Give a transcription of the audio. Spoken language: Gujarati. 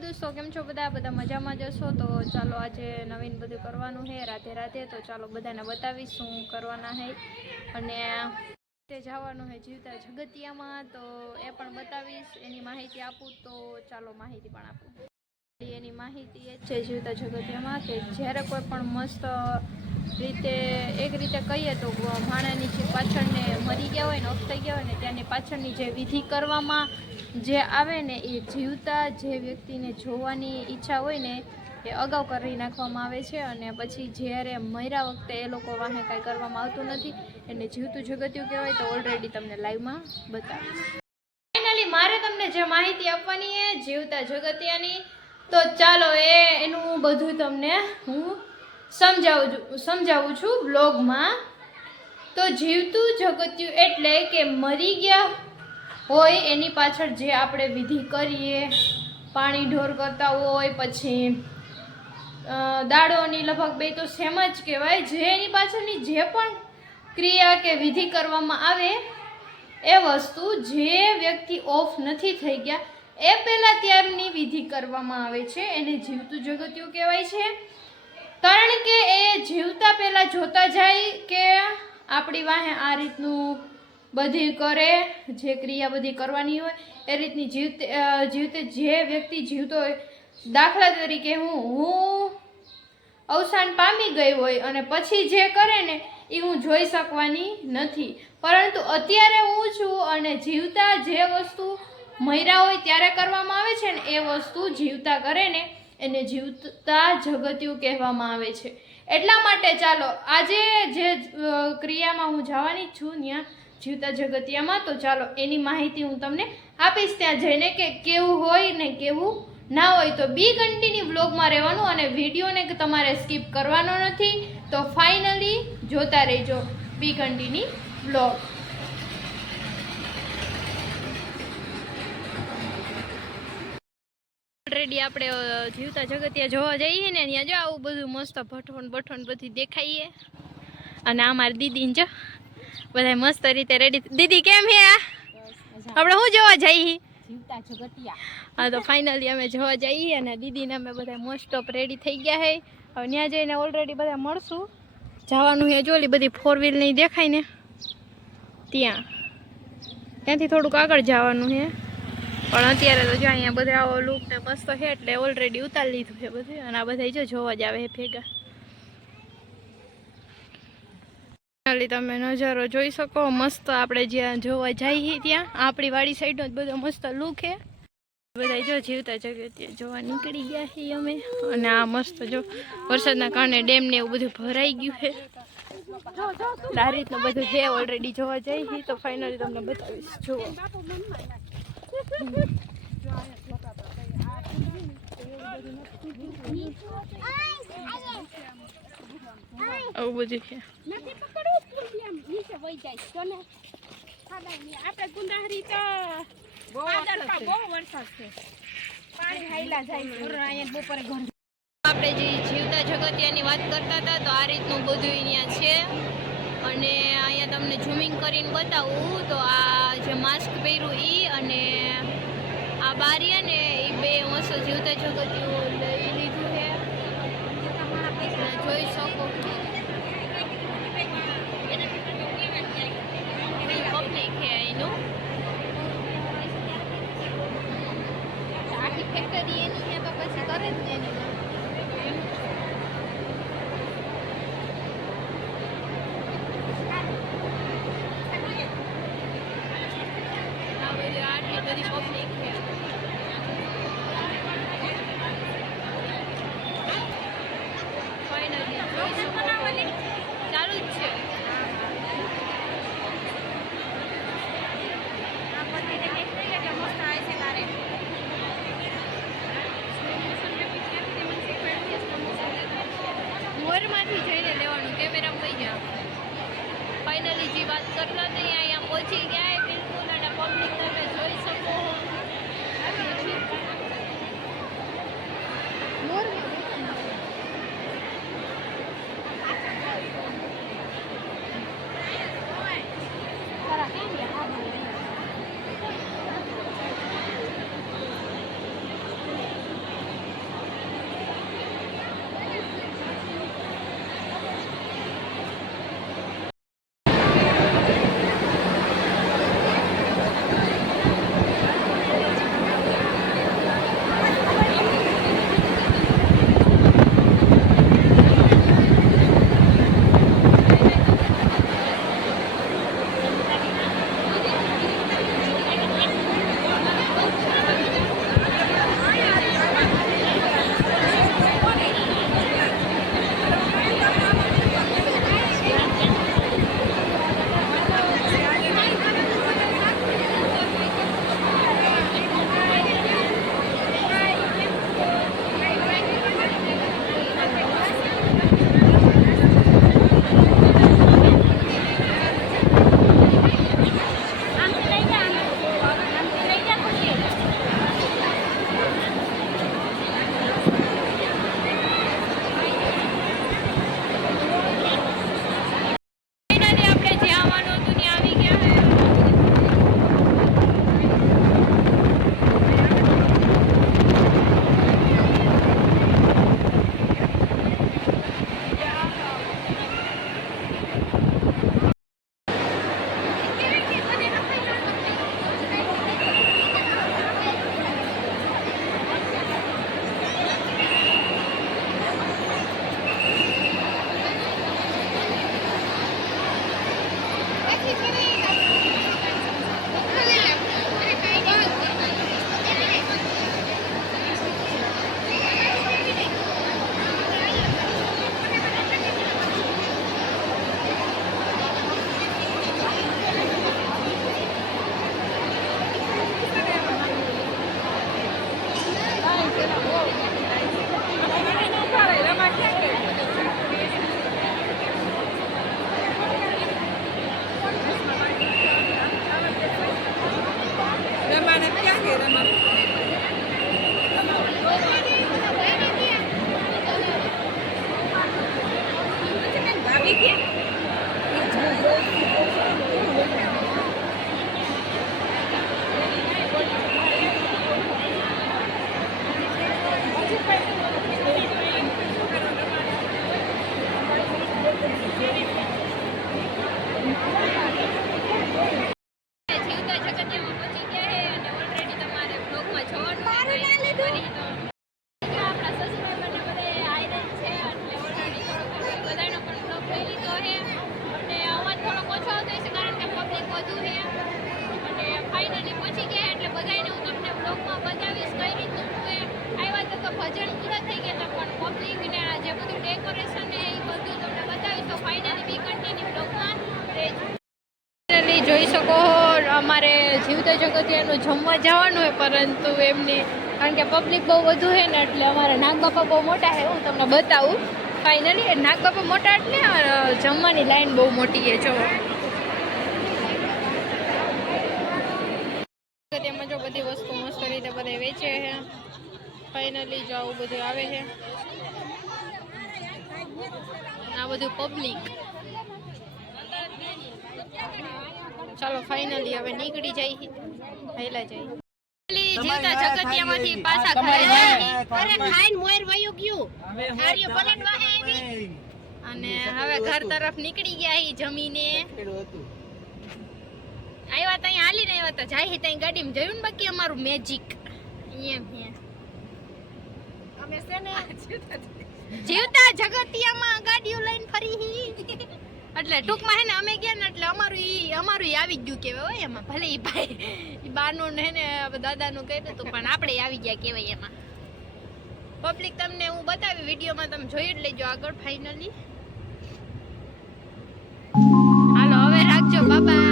દોસ્તો, કેમ છો બધા? બધા મજામાં જશો તો ચાલો આજે નવીન બધું કરવાનું છે, રાધે રાધે. તો ચાલો બધાને બતાવીશ શું કરવાના છે. અને તે જવાનું છે જીવતા જગતિયામાં. તો એ પણ બતાવીશ, એની માહિતી આપું. તો ચાલો માહિતી પણ આપું. એની માહિતી એ છે જીવતા જગતિયામાં કે જ્યારે કોઈ પણ મસ્ત રીતે, એક રીતે કહીએ તો માણાની જે પાછળને મરી ગયા હોય ને ઓફ થઈ ગયા હોય ને, ત્યાંની પાછળની જે વિધિ કરવામાં જે આવે ને એ જીવતા જે વ્યક્તિને જોવાની ઈચ્છા હોય ને, એ અગાઉ કરી નાખવામાં આવે છે અને પછી જ્યારે મર્યા વખતે એ લોકો વાહે કાંઈ કરવામાં આવતું નથી, એને જીવતું જગત્યું કહેવાય તો ઓલરેડી તમને લાઈવમાં બતાવીશ. ફાઇનલી મારે તમને જે માહિતી આપવાની છે, જીવતા જગતિયાની, તો ચાલો એ, એનું બધું તમને હું સમજાવું સમજાવું છું બ્લોગમાં તો જીવતું જગત્યું એટલે કે મરી ગયા હોય એની પાછળ જે આપણે વિધિ કરીએ, પાણી ઢોર કરતા હોય પછી દાડોની લગભગ બે તો સેમ જ કહેવાય. જે એની પાછળની જે પણ ક્રિયા કે વિધિ કરવામાં આવે, એ વસ્તુ જે વ્યક્તિ ઓફ નથી થઈ ગયા, એ પહેલાં ત્યારની વિધિ કરવામાં આવે છે. એને જીવતું જગત્યું કહેવાય છે. કારણ કે એ જીવતા પહેલાં જોતા જાય કે આપણી વાહે આ રીતનું બધી કરે, જે ક્રિયા બધી કરવાની હોય, એ રીતની જીવતે જીવતે જે વ્યક્તિ જીવતો હોય, દાખલા તરીકે હું હું અવસાન પામી ગઈ હોય અને પછી જે કરે ને, એ હું જોઈ શકવાની નથી. પરંતુ અત્યારે હું છું અને જીવતા જે વસ્તુ મર્યા હોય ત્યારે કરવામાં આવે છે ને, એ વસ્તુ જીવતા કરે ને, એને જીવતા જગત્યું કહેવામાં આવે છે. એટલા માટે ચાલો, આજે જે ક્રિયામાં હું જવાની છું ત્યાં જીવતા જગતિયામાં, તો ચાલો એની માહિતી હું તમને આપીશ ત્યાં જઈને કે કેવું હોય ને કેવું ના હોય. તો બી કન્ટિન્યુ બ્લોગમાં રહેવાનું અને વિડીયોને તમારે સ્કીપ કરવાનો નથી. તો ફાઇનલી જોતા રહેજો બી કન્ટિન્યુ બ્લોગ ઓલરેડી આપણે જીવતા જગતિયા જોવા જઈએ ને ત્યાં જો આવું બધું મસ્ત ભઠવણ બઠવણ બધી દેખાઈએ. અને આ મારી દીદીને જો બધા મસ્ત રીતે રેડી દીદી, કેમ હે આપણે શું જોવા જઈએ? હા, તો ફાઇનલી અમે જોવા જઈએ અને દીદીને અમે બધા મોસ્ટ ઓફ રેડી થઈ ગયા હે. હવે ત્યાં જઈને ઓલરેડી બધા મળશું. જવાનું છે જોલી બધી ફોર વ્હીલ નહીં દેખાય ને? ત્યાં. ત્યાંથી થોડુંક આગળ જવાનું છે પણ અત્યારે તો જો અહીંયા બધા આવો લુક ને મસ્ત છે એટલે ઓલરેડી ઉતારી લીધું છે બધું. અને આ બધા જો જોવા જ આવે છે ભેગા. ખાલી તમે નજારો જોઈ શકો. મસ્ત આપણે જ્યાં જોવા જઈએ ત્યાં. આપણી વાડી સાઈડનો જ બધો મસ્ત લુક છે બધા જો જીવતા જગત જોવા નીકળી ગયા છીએ અમે. અને આ મસ્ત જો વરસાદના કારણે ડેમ ને એવું બધું ભરાઈ ગયું છે આ રીતનું બધું છે ઓલરેડી જોવા જઈએ તો ફાઇનલી તમને બતાવીશ. જુઓ. આવું બધું છે. નથી પકડવું? ફૂલ એમ નીચે વહી જાય. તો ને. આપણે ગુંદાહરી તો બહુ વરસાદ છે. પાણી હાઈલા જાય. અહીંયા બપોરે ઘર આપણે જે જીવતા જગતિયાની વાત કરતા હતા તો આ રીતનું બધું અહીંયા છે. અને અહીંયા તમને ઝૂમિંગ કરીને બતાવું તો આ જે માસ્ક પહેર્યું એ અને આ બારીયા ને એ બે મસ્ત જીવતા જગતિયું લઈ લીધું છે. જોઈ શકો. જગતિયાનું જમવા જવાનું હોય, પરંતુ એમને કારણ કે પબ્લિક બહુ વધુ છે ને, એટલે અમારા નાગબાપા બહુ મોટા છે, હું તમને બતાવું. ફાઇનલી નાગબાપા મોટા એટલે જમવાની લાઈન બહુ મોટી છે, જો. તેમાં જો બધી વસ્તુ મસ્ત રીતે બધે વેચે છે. ફાઇનલી જો આવું બધું આવે છે. આ બધું પબ્લિક ચાલો ફાઇનલી હવે નીકળી જાય પહેલા જાય. જીવતા જગતિયામાંથી પાછા ઘરે જાય અરે ખાઈને મોર વયું ગયું. હારીઓ પલટવા હે આવી. અને હવે ઘર તરફ નીકળી ગયા હી જમીને. આવ્યા ત્યાં હાલીને આવ્યા તો જાય ત્યાં ગાડીમાં જોયું ને બાકી અમારું મેજિક એમ હે. અમે છે ને જીવતા જગતિયામાં ગાડીઓ લઈને ફરી હી. એટલે ટૂંકમાં હે ને અમે ગયા ને એટલે અમારું ઈ, અમારું આવી ગયું કહેવાય હોય એમાં. ભલે ઈ ભાઈ, ઈ બાનું ને ને દાદાનું કહ્યું હતું પણ આપણે આવી ગયા કહેવાય એમાં. પબ્લિક તમને હું બતાવી, વિડીયોમાં તમે જોઈ જ લેજો આગળ ફાઇનલી હાલો, હવે રાખજો બાબા